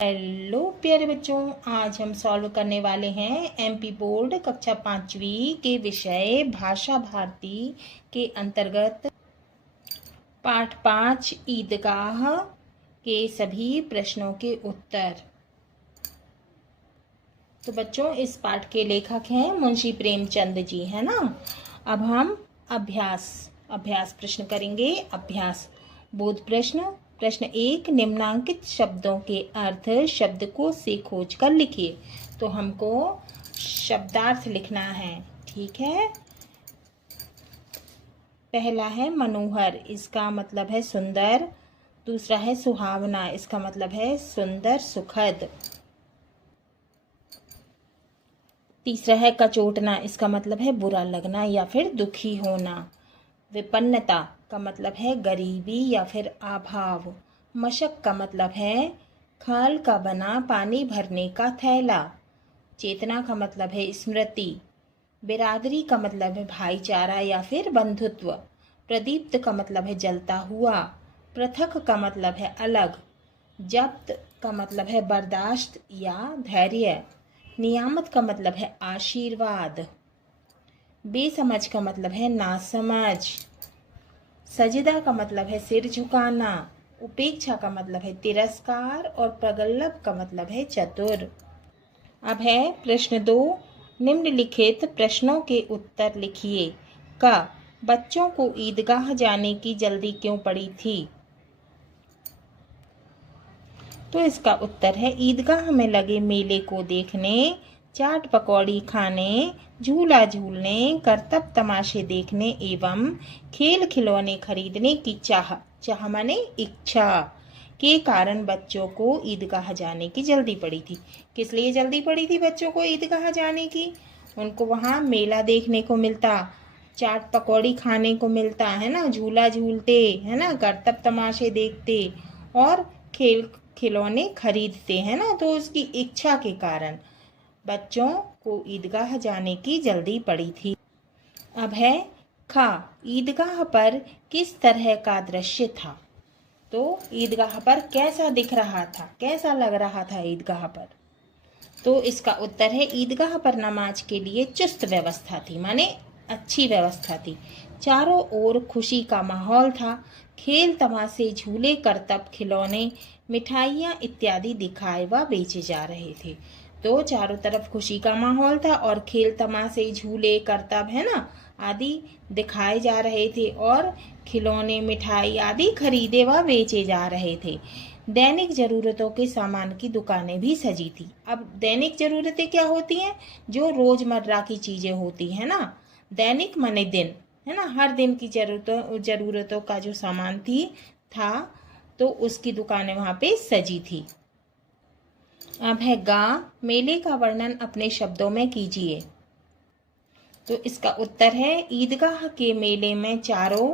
Hello प्यारे बच्चों, आज हम सॉल्व करने वाले हैं एमपी बोर्ड कक्षा 5वीं के विषय भाषा भारती के अंतर्गत पाठ 5 ईदगाह के सभी प्रश्नों के उत्तर। तो बच्चों, इस पाठ के लेखक हैं मुंशी प्रेमचंद जी, है ना। अब हम अभ्यास प्रश्न करेंगे। अभ्यास बोध प्रश्न। प्रश्न 1, निम्नांकित शब्दों के अर्थ शब्दकोश से खोज कर लिखिए। तो हमको शब्दार्थ लिखना है, ठीक है। पहला है मनोहर, इसका मतलब है सुंदर। दूसरा है सुहावना, इसका मतलब है सुंदर सुखद। तीसरा है कचोटना, इसका मतलब है बुरा लगना या फिर दुखी होना। विपन्नता का मतलब है गरीबी या फिर अभाव। मशक का मतलब है खाल का बना पानी भरने का थैला। चेतना का मतलब है स्मृति। बिरादरी का मतलब है भाईचारा या फिर बंधुत्व। प्रदीप्त का मतलब है जलता हुआ। पृथक का मतलब है अलग। जब्त का मतलब है बर्दाश्त या धैर्य। नियामत का मतलब है आशीर्वाद। बेसमझ का मतलब है नासमझ। सजदा का मतलब है सिर झुकाना। उपेक्षा का मतलब है तिरस्कार और प्रगल्भ का मतलब है चतुर। अब है प्रश्न 2, निम्नलिखित प्रश्नों के उत्तर लिखिए। का बच्चों को ईदगाह जाने की जल्दी क्यों पड़ी थी? तो इसका उत्तर है ईदगाह में लगे मेले को देखने, चाट पकौड़ी खाने, झूला झूलने, करतब तमाशे देखने एवं खेल खिलौने खरीदने की चाह माने इच्छा के कारण बच्चों को ईदगाह जाने की जल्दी पड़ी थी। किस लिए जल्दी पड़ी थी बच्चों को ईदगाह जाने की? उनको वहाँ मेला देखने को मिलता, चाट पकौड़ी खाने को मिलता, है ना, झूला झूलते, है ना, करतब तमाशे देखते और खेल खिलौने खरीदते हैं ना। तो उसकी इच्छा के कारण बच्चों को ईदगाह जाने की जल्दी पड़ी थी। अब है खा, ईदगाह पर किस तरह का दृश्य था? तो ईदगाह पर कैसा दिख रहा था, कैसा लग रहा था ईदगाह पर? तो इसका उत्तर है ईदगाह पर नमाज के लिए चुस्त व्यवस्था थी, माने अच्छी व्यवस्था थी। चारों ओर खुशी का माहौल था। खेल तमाशे झूले करतब खिलौने मिठाइयाँ इत्यादि दिखाए व बेचे जा रहे थे। तो चारों तरफ खुशी का माहौल था और खेल तमाशे झूले करतब, है ना, आदि दिखाए जा रहे थे और खिलौने मिठाई आदि खरीदे व बेचे जा रहे थे। दैनिक जरूरतों के सामान की दुकानें भी सजी थी। अब दैनिक जरूरतें क्या होती हैं? जो रोजमर्रा की चीजें होती है ना, दैनिक माने दिन, है ना, हर दिन की जरूरतों का जो सामान था तो उसकी दुकानें वहां पे सजी थी। अब है गा, मेले का वर्णन अपने शब्दों में कीजिए। तो इसका उत्तर है ईदगाह के मेले में चारों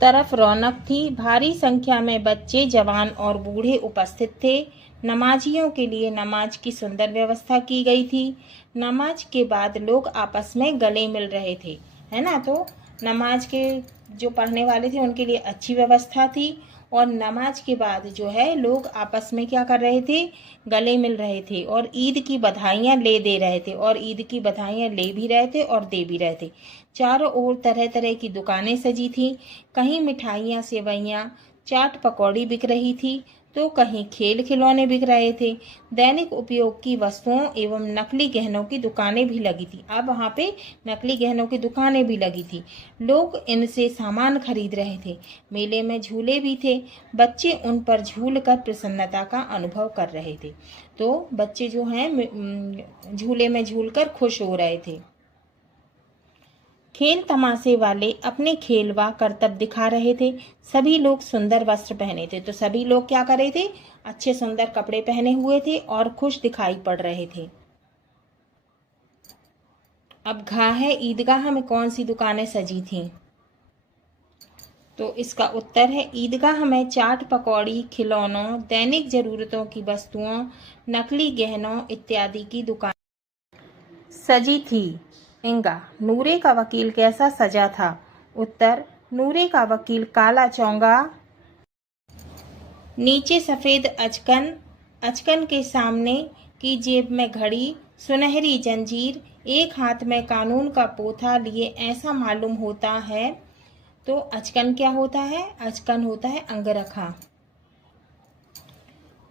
तरफ रौनक थी। भारी संख्या में बच्चे, जवान और बूढ़े उपस्थित थे। नमाजियों के लिए नमाज की सुंदर व्यवस्था की गई थी। नमाज के बाद लोग आपस में गले मिल रहे थे, है ना। तो नमाज के जो पढ़ने वाले थे उनके लिए अच्छी व्यवस्था थी और नमाज के बाद जो है लोग आपस में क्या कर रहे थे? गले मिल रहे थे और ईद की बधाइयाँ ले दे रहे थे और ईद की बधाइयाँ ले भी रहे थे और दे भी रहे थे। चारों ओर तरह तरह की दुकानें सजी थी। कहीं मिठाइयाँ, सेवइयाँ, चाट पकौड़ी बिक रही थी तो कहीं खेल खिलौने बिक रहे थे। दैनिक उपयोग की वस्तुओं एवं नकली गहनों की दुकानें भी लगी थी। अब वहाँ पे नकली गहनों की दुकानें भी लगी थी। लोग इनसे सामान खरीद रहे थे। मेले में झूले भी थे। बच्चे उन पर झूल कर प्रसन्नता का अनुभव कर रहे थे। तो बच्चे जो हैं झूले में झूल कर खुश हो रहे थे। खेल तमाशे वाले अपने खेल व करतब दिखा रहे थे। सभी लोग सुंदर वस्त्र पहने थे। तो सभी लोग क्या कर रहे थे? अच्छे सुंदर कपड़े पहने हुए थे और खुश दिखाई पड़ रहे थे। अब घा है, ईदगाह में कौन सी दुकानें सजी थीं? तो इसका उत्तर है ईदगाह में चाट पकौड़ी, खिलौनों, दैनिक जरूरतों की वस्तुओं, नकली गहनों इत्यादि की दुकान सजी थी। इंगा, नूरे का वकील कैसा सजा था? उत्तर, नूरे का वकील काला चौंगा नीचे सफ़ेद अचकन, अचकन के सामने की जेब में घड़ी, सुनहरी जंजीर, एक हाथ में कानून का पोथा लिए ऐसा मालूम होता है। तो अचकन क्या होता है? अचकन होता है अंगरखा।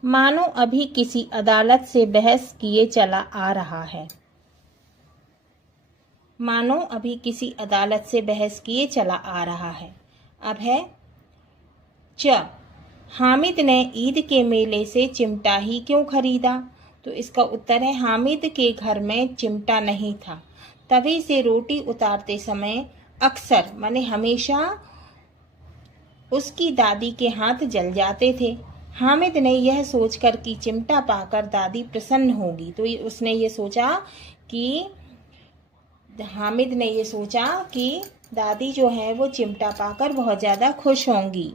मानो अभी किसी अदालत से बहस किए चला आ रहा है। मानो अभी किसी अदालत से बहस किए चला आ रहा है। अब है च, हामिद ने ईद के मेले से चिमटा ही क्यों खरीदा? तो इसका उत्तर है हामिद के घर में चिमटा नहीं था, तभी से रोटी उतारते समय अक्सर माने हमेशा उसकी दादी के हाथ जल जाते थे। हामिद ने यह सोचकर कि चिमटा पाकर दादी प्रसन्न होगी, तो उसने ये सोचा कि हामिद ने ये सोचा कि दादी जो है वो चिमटा पाकर बहुत ज़्यादा खुश होंगी।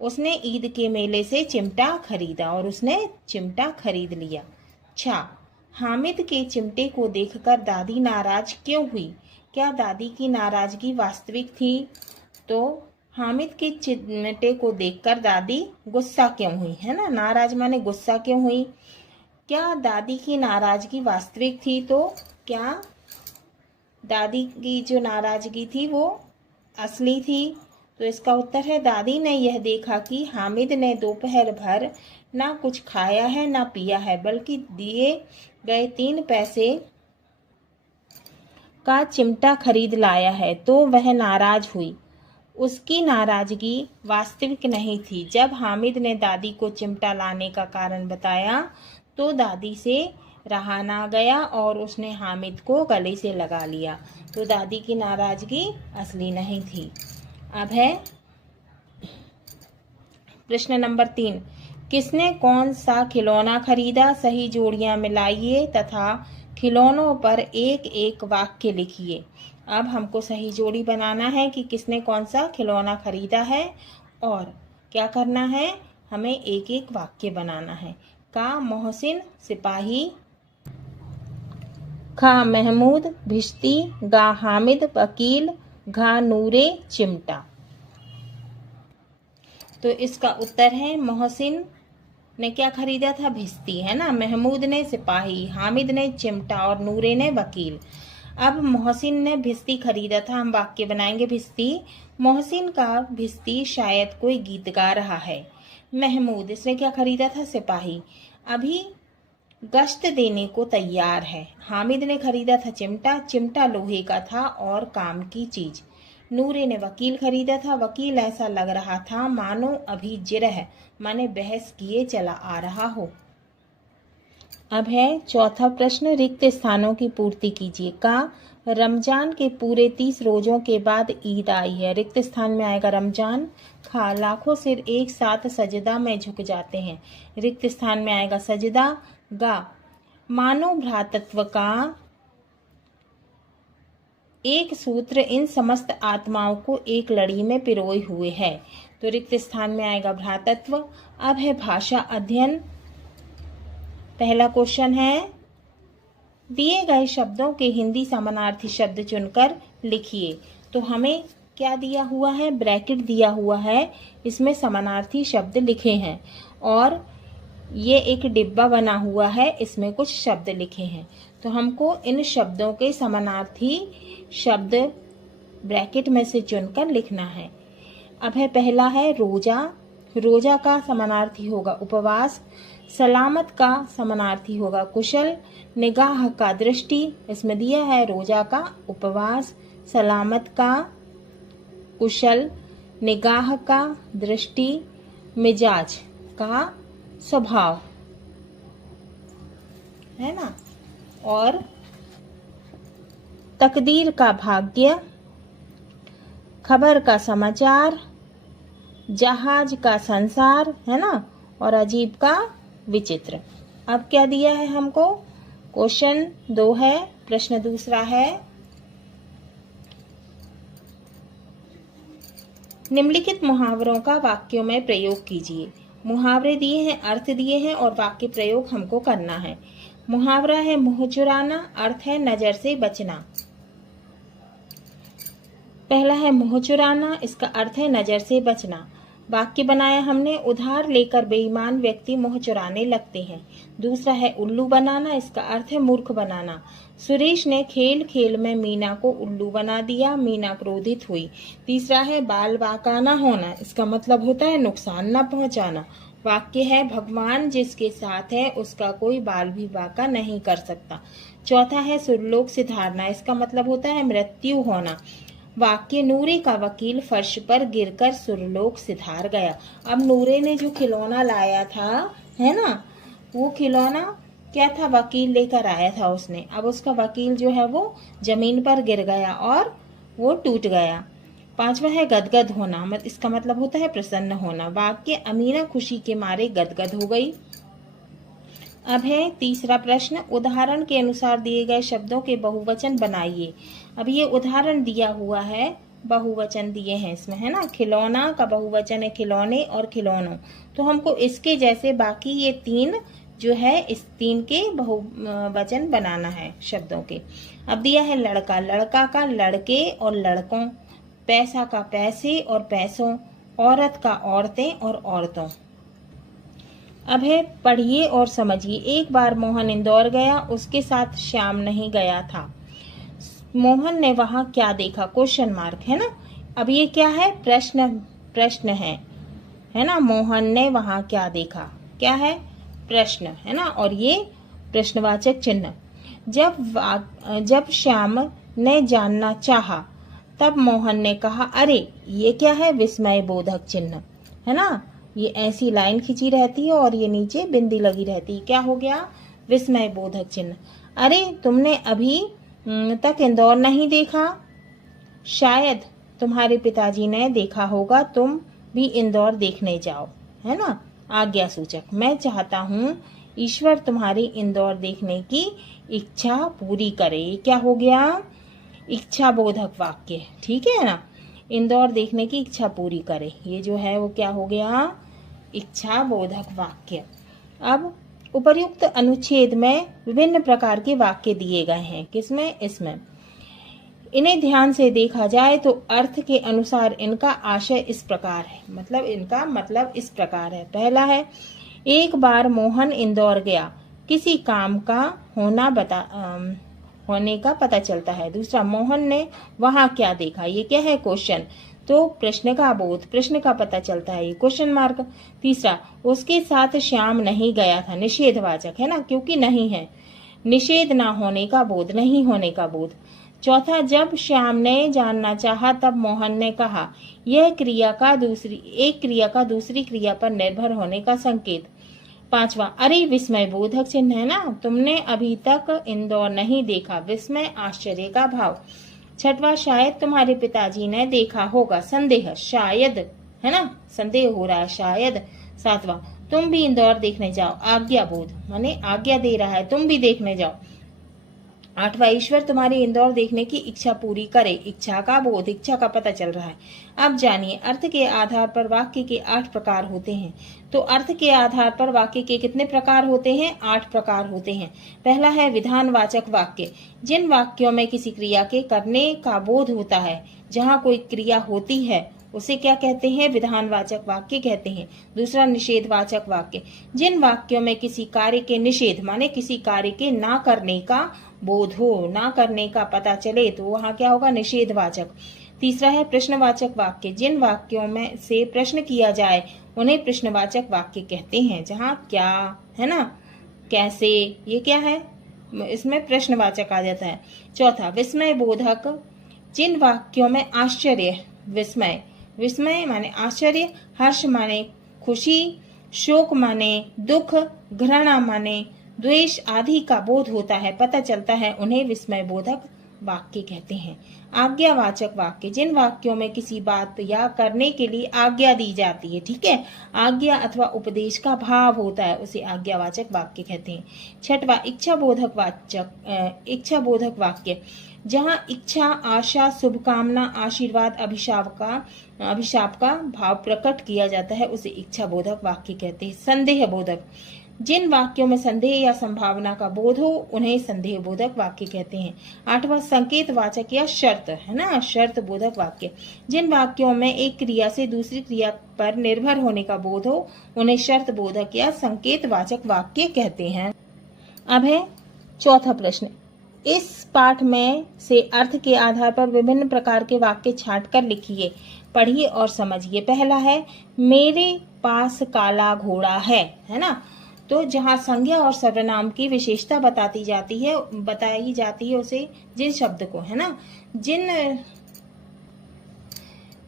उसने ईद के मेले से चिमटा खरीदा और उसने चिमटा खरीद लिया। अच्छा, हामिद के चिमटे को देखकर दादी नाराज क्यों हुई? क्या दादी की नाराजगी वास्तविक थी? तो हामिद के चिमटे को देखकर दादी गुस्सा क्यों हुई, है ना? नाराज माने गुस्सा क्यों हुई? क्या दादी की नाराजगी वास्तविक थी? तो क्या दादी की जो नाराजगी थी वो असली थी? तो इसका उत्तर है दादी ने यह देखा कि हामिद ने दोपहर भर ना कुछ खाया है ना पिया है, बल्कि दिए गए 3 पैसे का चिमटा खरीद लाया है, तो वह नाराज हुई। उसकी नाराजगी वास्तविक नहीं थी। जब हामिद ने दादी को चिमटा लाने का कारण बताया तो दादी से रहा ना गया और उसने हामिद को गले से लगा लिया। तो दादी की नाराजगी असली नहीं थी। अब है प्रश्न नंबर 3, किसने कौन सा खिलौना खरीदा? सही जोड़ियां मिलाइए तथा खिलौनों पर एक एक वाक्य लिखिए। अब हमको सही जोड़ी बनाना है कि किसने कौन सा खिलौना खरीदा है और क्या करना है, हमें एक एक वाक्य बनाना है। का मोहसिन सिपाही, खा महमूद भिश्ती, गा हामिद वकील, घा नूरे चिमटा। तो इसका उत्तर है मोहसिन ने क्या खरीदा था? भिश्ती, है ना? महमूद ने सिपाही, हामिद ने चिमटा और नूरे ने वकील। अब मोहसिन ने भिश्ती खरीदा था, हम वाक्य बनाएंगे भिश्ती। मोहसिन का भिश्ती शायद कोई गीत गा रहा है। महमूद, इसने क्या खरीदा था? सिपाही, अभी गश्त देने को तैयार है। हामिद ने खरीदा था चिमटा, चिमटा लोहे का था और काम की चीज। नूरे ने वकील खरीदा था, वकील ऐसा लग रहा था मानो अभी जिरह माने बहस किए चला आ रहा हो। अब है चौथा प्रश्न, रिक्त स्थानों की पूर्ति कीजिए। का रमजान के पूरे 30 रोजों के बाद ईद आई है, रिक्त स्थान में आएगा रमजान। खा लाखों सिर एक साथ सजदा में झुक जाते हैं, रिक्त स्थान में आएगा सजदा। गा मानव भ्रातृत्व का एक सूत्र इन समस्त आत्माओं को एक लड़ी में पिरोए हुए है, तो रिक्त स्थान में आएगा भ्रातृत्व। अब है भाषा अध्ययन। पहला क्वेश्चन है, दिए गए शब्दों के हिंदी समानार्थी शब्द चुनकर लिखिए। तो हमें क्या दिया हुआ है? ब्रैकेट दिया हुआ है, इसमें समानार्थी शब्द लिखे हैं और ये एक डिब्बा बना हुआ है, इसमें कुछ शब्द लिखे हैं। तो हमको इन शब्दों के समानार्थी शब्द ब्रैकेट में से चुनकर लिखना है। अब है पहला है रोजा, रोजा का समानार्थी होगा उपवास। सलामत का समानार्थी होगा कुशल। निगाह का दृष्टि, इसमें दिया है रोजा का उपवास, सलामत का कुशल, निगाह का दृष्टि, मिजाज का स्वभाव, है ना? और तकदीर का भाग्य, खबर का समाचार, जहाज का संसार, है ना? और अजीब का विचित्र। अब क्या दिया है हमको? क्वेश्चन 2 है, प्रश्न दूसरा है, निम्नलिखित मुहावरों का वाक्यों में प्रयोग कीजिए। मुहावरे दिए हैं, अर्थ दिए हैं और वाक्य प्रयोग हमको करना है। मुहावरा है मुंह चुराना, अर्थ है नजर से बचना। पहला है मुंह चुराना, इसका अर्थ है नजर से बचना। वाक्य बनाया हमने, उधार लेकर बेईमान व्यक्ति मुंह चुराने लगते हैं। दूसरा है उल्लू बनाना, इसका अर्थ है मूर्ख बनाना। सुरेश ने खेल खेल में मीना को उल्लू बना दिया, मीना क्रोधित हुई। तीसरा है बाल बांकाना होना, इसका मतलब होता है नुकसान न पहुंचाना। वाक्य है भगवान जिसके साथ है उसका कोई बाल भी बांका नहीं कर सकता। चौथा है सुरलोक सिधारना, इसका मतलब होता है मृत्यु होना। वाक्य नूरे का वकील फर्श पर गिरकर सुरलोक सिधार गया। अब नूरे ने जो खिलौना लाया था, है ना, वो खिलौना क्या था, वकील लेकर आया था उसने। अब उसका वकील जो है वो जमीन पर गिर गया और वो टूट गया। पांचवा है गदगद होना, इसका मतलब होता है प्रसन्न होना। वाक्य अमीना खुशी के मारे गदगद हो गई। अब है तीसरा प्रश्न, उदाहरण के अनुसार दिए गए शब्दों के बहुवचन बनाइए। अब ये उदाहरण दिया हुआ है, बहुवचन दिए हैं इसमें, है ना। खिलौना का बहुवचन है खिलौने और खिलौनों, तो हमको इसके जैसे बाकी ये तीन जो है, इस तीन के बहुवचन बनाना है शब्दों के। अब दिया है लड़का, लड़का का लड़के और लड़कों, पैसा का पैसे और पैसों, औरत का औरतें और औरतों। अब है पढ़िए और समझिए। एक बार मोहन इंदौर गया, उसके साथ श्याम नहीं गया था। मोहन ने वहां क्या देखा, क्वेश्चन मार्क, है ना। अब ये क्या है, प्रश्न है ना। मोहन ने वहां क्या देखा, क्या है, प्रश्न, है ना, और ये प्रश्नवाचक चिन्ह। जब श्याम ने जानना चाहा तब मोहन ने कहा अरे ये क्या है, विस्मय बोधक चिन्ह, है ना। ये ऐसी लाइन खींची रहती है और ये नीचे बिंदी लगी रहती है, क्या हो गया, विस्मय बोधक चिन्ह। अरे तुमने अभी तक इंदौर नहीं देखा, शायद तुम्हारे पिताजी ने देखा होगा, तुम भी इंदौर देखने जाओ, है ना। आज्ञा सूचक, मैं चाहता हूँ ईश्वर तुम्हारी इंदौर देखने की इच्छा पूरी करे। क्या हो गया, इच्छा बोधक वाक्य, ठीक है ना। इंदौर देखने की इच्छा पूरी करे, ये जो है वो क्या हो गया, इच्छा बोधक वाक्य। अब उपर्युक्त अनुच्छेद में विभिन्न प्रकार के वाक्य दिए गए हैं, किसमें, इसमें। इन्हें ध्यान से देखा जाए तो अर्थ के अनुसार इनका आशय इस प्रकार है, मतलब इनका मतलब इस प्रकार है। पहला है, एक बार मोहन इंदौर गया, किसी काम का होने का पता चलता है। दूसरा, मोहन ने वहां क्या देखा, ये क्या है, क्वेश्चन, तो प्रश्न का बोध, प्रश्न का पता चलता है, ये क्वेश्चन मार्क। तीसरा, उसके साथ श्याम नहीं गया था, निषेधवाचक, है ना, क्योंकि नहीं है, निषेध ना होने का बोध, नहीं होने का बोध। चौथा, जब श्याम ने जानना चाहा तब मोहन ने कहा, यह एक क्रिया का दूसरी क्रिया पर निर्भर होने का संकेत। पांचवा, अरे विस्मय बोधक चिन्ह, है ना, तुमने अभी तक इंदौर नहीं देखा, विस्मय आश्चर्य का भाव। छठवा, शायद तुम्हारे पिताजी ने देखा होगा, संदेह, शायद, है ना, संदेह हो रहा है, शायद। सातवां, तुम भी इंदौर देखने जाओ, आज्ञा बोध, माने आज्ञा दे रहा है, तुम भी देखने जाओ। आठवां, ईश्वर तुम्हारी इंदौर देखने की इच्छा पूरी करे, इच्छा का बोध, इच्छा का पता चल रहा है। अब जानिए, अर्थ के आधार पर वाक्य के 8 प्रकार होते हैं। तो अर्थ के आधार पर वाक्य के कितने प्रकार होते हैं, 8 प्रकार होते हैं। पहला है विधानवाचक वाक्य, जिन वाक्यों में किसी क्रिया के करने का बोध होता है, जहाँ कोई क्रिया होती है उसे क्या कहते हैं, विधानवाचक वाक्य कहते हैं। दूसरा, निषेधवाचक वाक्य, जिन वाक्यों में किसी कार्य के निषेध, माने किसी कार्य के ना करने का बोध हो, ना करने का पता चले, तो वहाँ क्या होगा, निषेधवाचक। तीसरा है प्रश्नवाचक वाक्य, जिन वाक्यों में से प्रश्न किया जाए उन्हें प्रश्नवाचक वाक्य कहते हैं, जहाँ क्या, है ना, कैसे, ये क्या है, इसमें प्रश्नवाचक आ जाता है। चौथा, विस्मय बोधक, जिन वाक्यों में आश्चर्य, विस्मय माने आश्चर्य, हर्ष माने खुशी, शोक माने दुख, घृणा माने द्वेष आदि का बोध होता है, पता चलता है, उन्हें विस्मय बोधक वाक्य कहते हैं। आज्ञावाचक वाक्य, जिन वाक्यों में किसी बात या करने के लिए आज्ञा दी जाती है, ठीक है, आज्ञा अथवा उपदेश का भाव होता है, उसे आज्ञावाचक वाक्य कहते हैं। छठवा, इच्छा बोधक वाक्य, जहाँ इच्छा, आशा, शुभकामना, आशीर्वाद, अभिशाप का भाव प्रकट किया जाता है, उसे इच्छा बोधक वाक्य कहते हैं। संदेह बोधक, जिन वाक्यों में संदेह या संभावना का बोध हो उन्हें संदेह बोधक वाक्य कहते हैं। 8वां संकेत वाचक या शर्त, है ना, शर्त बोधक वाक्य। जिन वाक्यों में एक क्रिया से दूसरी क्रिया पर निर्भर होने का बोध हो उन्हें शर्त बोधक या संकेत वाचक वाक्य कहते हैं। अब है चौथा प्रश्न। इस पाठ में से अर्थ के आधार पर विभिन्न प्रकार के वाक्य छांटकर लिखिए, पढ़िए और समझिए। पहला है मेरे पास काला घोड़ा है ना। तो जहाँ संज्ञा और सर्वनाम की विशेषता बताई जाती है उसे जिन शब्द को, है ना,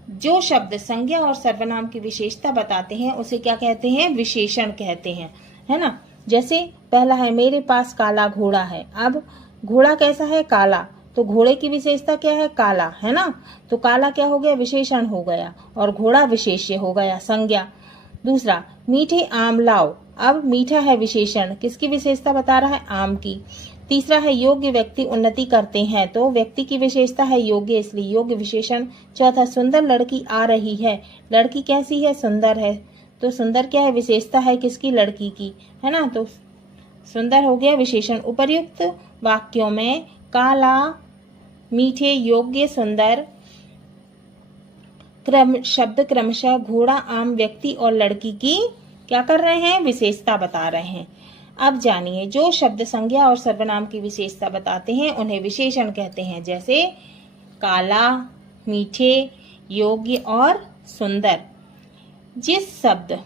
जो शब्द संज्ञा और सर्वनाम की विशेषता बताते हैं उसे क्या कहते हैं? विशेषण कहते हैं, है ना। जैसे पहला है मेरे पास काला घोड़ा है। अब घोड़ा कैसा है? काला। तो घोड़े की विशेषता क्या है? काला, है ना। तो काला क्या हो गया? विशेषण हो गया और घोड़ा विशेष्य हो गया, संज्ञा। दूसरा, मीठे आम लाओ। अब मीठा है विशेषण, किसकी विशेषता बता रहा है? आम की। तीसरा है योग्य व्यक्ति उन्नति करते हैं। तो व्यक्ति की विशेषता है योग्य, इसलिए योग्य विशेषण। चौथा, सुंदर लड़की आ रही है। लड़की कैसी है? सुंदर है। तो सुंदर क्या है? विशेषता है किसकी? लड़की की, है ना। तो सुंदर हो गया विशेषण। उपर्युक्त वाक्यों में काला, मीठे, योग्य, सुंदर शब्द क्रमशः घोड़ा, आम, व्यक्ति और लड़की की क्या कर रहे हैं? विशेषता बता रहे हैं। अब जानिए, जो शब्द संज्ञा और सर्वनाम की विशेषता बताते हैं उन्हें विशेषण कहते हैं। जैसे काला, मीठे, योग्य और सुंदर। जिस शब्द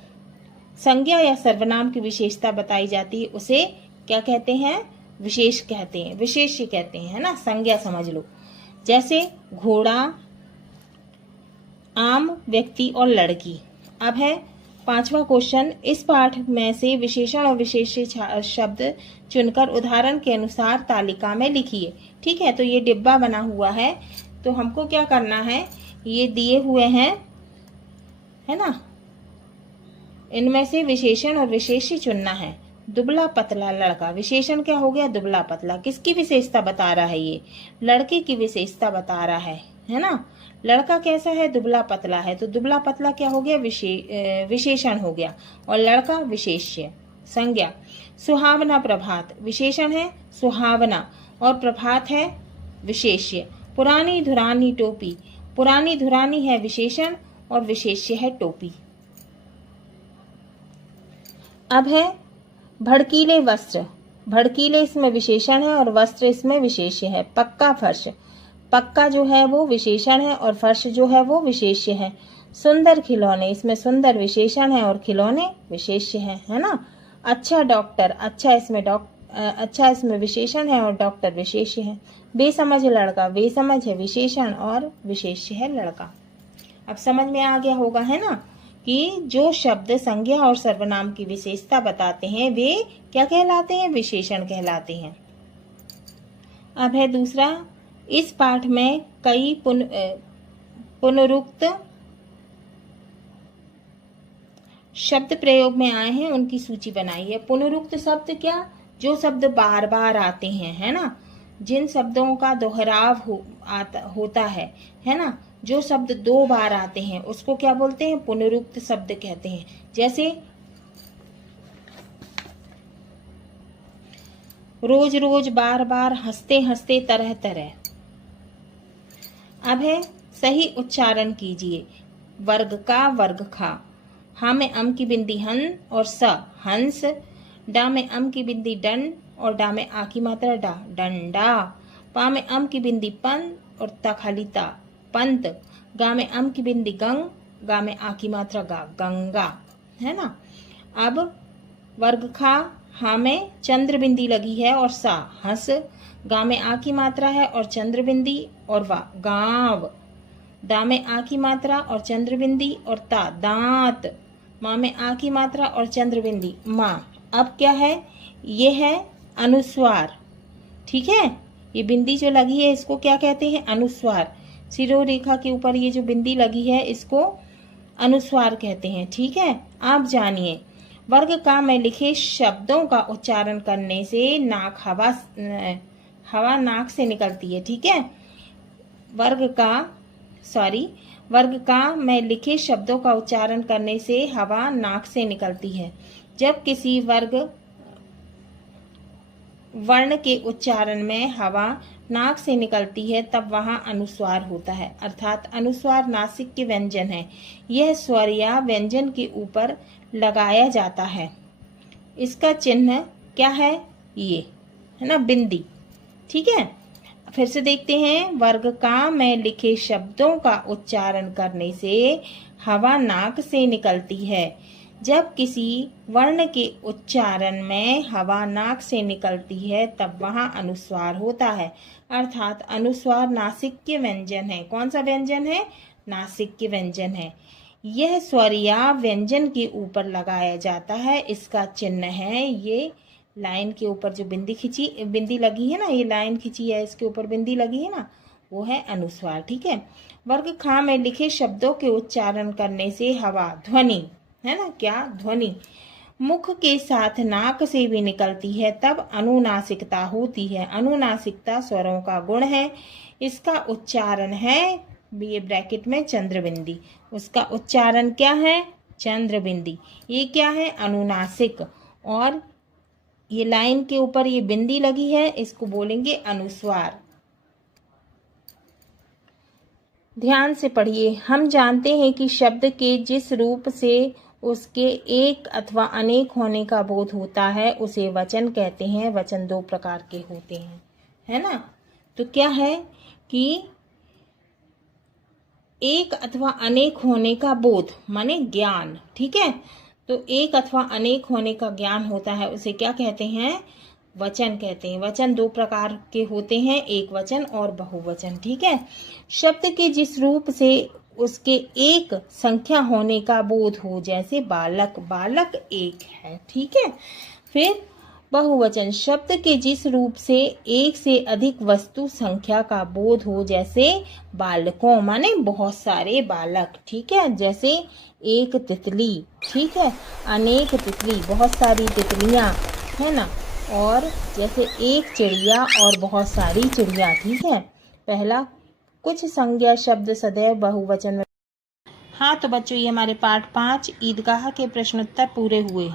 संज्ञा या सर्वनाम की विशेषता बताई जाती है उसे क्या कहते हैं? विशेष कहते हैं, विशेष्य कहते हैं, है ना। संज्ञा समझ लो। जैसे घोड़ा, आम, व्यक्ति और लड़की। अब है 5वां क्वेश्चन। इस पाठ में से विशेषण और विशेष्य शब्द चुनकर उदाहरण के अनुसार तालिका में लिखिए। ठीक है, तो ये डिब्बा बना हुआ है, तो हमको क्या करना है? ये दिए हुए हैं, है ना, इनमें से विशेषण और विशेष्य चुनना है। दुबला पतला लड़का, विशेषण क्या हो गया? दुबला पतला। किसकी विशेषता बता रहा है? ये लड़के की विशेषता बता रहा है ना। लड़का कैसा है? दुबला पतला है। तो दुबला पतला क्या हो गया? विशेषण हो गया और लड़का विशेष्य, संज्ञा। सुहावना प्रभात, विशेषण है सुहावना और प्रभात है विशेष्य। पुरानी धुरानी टोपी, पुरानी धुरानी है विशेषण और विशेष्य है टोपी। अब है भड़कीले वस्त्र। भड़कीले इसमें विशेषण है और वस्त्र इसमें विशेष्य है। पक्का फर्श, पक्का जो है वो विशेषण है और फर्श जो है वो विशेष्य है। सुंदर खिलौने, इसमें सुंदर विशेषण है और खिलौने विशेष्य है ना। अच्छा डॉक्टर, अच्छा इसमें विशेषण है और डॉक्टर विशेष्य है। बेसमझ लड़का, बेसमझ है विशेषण और विशेष्य है लड़का। अब समझ में आ गया होगा, है ना, कि जो शब्द संज्ञा और सर्वनाम की विशेषता बताते हैं वे क्या कहलाते हैं? विशेषण कहलाते हैं। अब है दूसरा। इस पाठ में कई पुनरुक्त शब्द प्रयोग में आए हैं, उनकी सूची बनाई है। पुनरुक्त शब्द क्या? जो शब्द बार बार आते हैं, है ना, जिन शब्दों का दोहराव होता है ना। जो शब्द 2 बार आते हैं उसको क्या बोलते हैं? पुनरुक्त शब्द कहते हैं। जैसे रोज रोज, बार बार, हंसते हंसते, तरह तरह। अब है सही उच्चारण कीजिए। वर्ग का, वर्ग खा। हा में अम की बिंदी हन और स, हंस। डा में अम की बिंदी डन और डा में आ की मात्रा डा, डंडा। पा में अम की बिंदी पन और ता खाली ता, पंत। गा में अम की बिंदी गंग, गा में आ की मात्रा गा, गंगा, है ना। अब वर्ग खा, हा में चंद्र बिंदी लगी है और सा, हंस। गा में आ की मात्रा है और चंद्र बिंदी और वा, गांव। दा में आ की मात्रा और चंद्र बिंदी और ता, दांत। माँ में आ की मात्रा और चंद्र बिंदी, माँ। अब क्या है? ये है अनुस्वार। ठीक है, ये बिंदी जो लगी है इसको क्या कहते हैं? अनुस्वार। शिरोरेखा के ऊपर ये जो बिंदी लगी है इसको अनुस्वार कहते हैं। ठीक है, आप जानिए। वर्ग का में लिखे शब्दों का उच्चारण करने से हवा नाक से निकलती है। ठीक है, वर्ग का में लिखे शब्दों का उच्चारण करने से हवा नाक से निकलती है। जब किसी वर्ण के उच्चारण में हवा नाक से निकलती है तब वहां अनुस्वार होता है, अर्थात अनुस्वार नासिक के व्यंजन है। यह स्वर या व्यंजन के ऊपर लगाया जाता है। इसका चिन्ह क्या है? ये है ना, बिंदी। ठीक है, फिर से देखते हैं। वर्ग का में लिखे शब्दों का उच्चारण करने से हवा नाक से निकलती है। जब किसी वर्ण के उच्चारण में हवा नाक से निकलती है तब वहां अनुस्वार होता है, अर्थात अनुस्वार नासिक के व्यंजन है। कौन सा व्यंजन है? नासिक के व्यंजन है। यह स्वर या व्यंजन के ऊपर लगाया जाता है। इसका चिन्ह है ये लाइन के ऊपर जो बिंदी लगी है ना, ये लाइन खींची है, इसके ऊपर बिंदी लगी है ना, वो है अनुस्वार। ठीक है। वर्ग खा में लिखे शब्दों के उच्चारण करने से हवा ध्वनि है ना, क्या? ध्वनि मुख के साथ नाक से भी निकलती है तब अनुनासिकता होती है। अनुनासिकता स्वरों का गुण है। इसका उच्चारण है, ये ब्रैकेट में चंद्रबिंदी। उसका उच्चारण क्या है? चंद्रबिंदी। ये क्या है? अनुनासिक। और ये लाइन के ऊपर ये बिंदी लगी है, इसको बोलेंगे अनुस्वार। ध्यान से पढ़िए। हम जानते हैं कि शब्द के जिस रूप से उसके एक अथवा अनेक होने का बोध होता है उसे वचन कहते हैं। वचन दो प्रकार के होते हैं, है ना। तो क्या है कि एक अथवा अनेक होने का बोध माने ज्ञान। ठीक है, तो एक अथवा अनेक होने का ज्ञान होता है, उसे क्या कहते हैं? वचन कहते हैं। वचन दो प्रकार के होते हैं, एक वचन और बहुवचन। ठीक है। शब्द के जिस रूप से उसके एक संख्या होने का बोध हो, जैसे बालक, बालक एक है। ठीक है। फिर बहुवचन, शब्द के जिस रूप से एक से अधिक वस्तु संख्या का बोध हो, जैसे बालकों माने बहुत सारे बालक। ठीक है, जैसे एक तितली। ठीक है, अनेक तितली, बहुत सारी तितलियां, है ना। और जैसे एक चिड़िया और बहुत सारी चिड़िया। ठीक है। पहला कुछ संज्ञा शब्द सदैव बहुवचन में। हाँ तो बच्चों, ये हमारे पाठ 5 ईदगाह के प्रश्नोत्तर पूरे हुए।